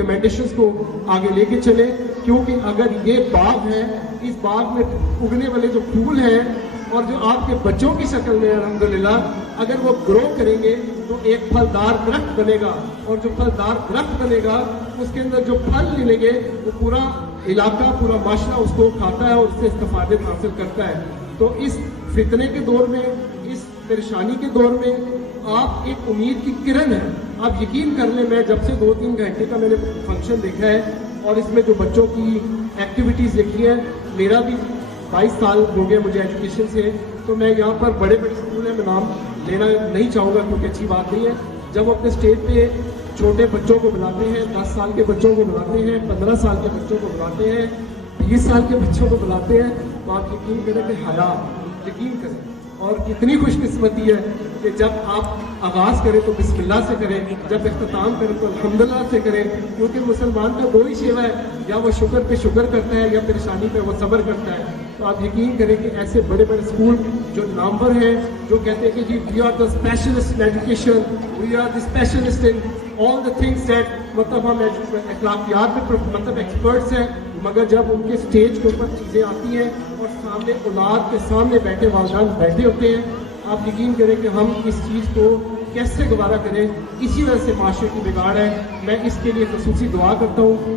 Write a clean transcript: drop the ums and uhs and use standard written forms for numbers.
Recommendations को आगे लेके चले, क्योंकि अगर ये बाग है, इस बाग में उगने वाले जो फूल हैं और जो आपके बच्चों की शक्ल में अल्हम्दुलिल्लाह अगर वो ग्रो करेंगे तो एक फलदार दरख्त बनेगा, और जो फलदार दरख्त बनेगा उसके अंदर जो फल मिलेंगे वो पूरा इलाका, पूरा माशरा उसको खाता है और उससे इस्तेफादे हासिल करता है। तो इस फितने के दौर में, इस परेशानी के दौर में आप एक उम्मीद की किरण है। आप यकीन कर लें, मैं जब से 2-3 घंटे का मैंने फंक्शन देखा है और इसमें जो बच्चों की एक्टिविटीज़ देखी है, मेरा भी 22 साल हो गए मुझे एजुकेशन से, तो मैं यहाँ पर बड़े बड़े स्कूल हैं, मैं नाम लेना नहीं चाहूँगा क्योंकि अच्छी बात नहीं है। जब वो अपने स्टेज पे छोटे बच्चों को बुलाते हैं, 10 साल के बच्चों को बुलाते हैं, 15 साल के बच्चों को बुलाते हैं, 20 साल के बच्चों को बुलाते हैं, तो आप यकीन करें कि हया, यकीन करें। और कितनी खुशकिस्मती है कि जब आप आगाज़ करें तो बिस्मिल्लाह से करें, जब इख्तिताम करें तो अल्हम्दुलिल्लाह से करें, क्योंकि मुसलमान का दो ही शेवा है, या वो शुक्र पे शुक्र करता है या परेशानी पे वो सब्र करता है। तो आप यकीन करें कि ऐसे बड़े बड़े स्कूल जो नामवर हैं, जो कहते हैं कि जी we are the specialist in education, we are the specialist in all the things that, मतलब हम अखलाकियात में मतलब एक्सपर्ट्स हैं, मगर जब उनके स्टेज के ऊपर चीज़ें आती हैं और सामने औलाद के सामने बैठे वालिदैन बैठे होते हैं, आप यकीन करें कि हम इस चीज़ को कैसे गवारा करें। इसी वजह से माशरे की बिगाड़ है। मैं इसके लिए ख़ुसूसी दुआ करता हूँ।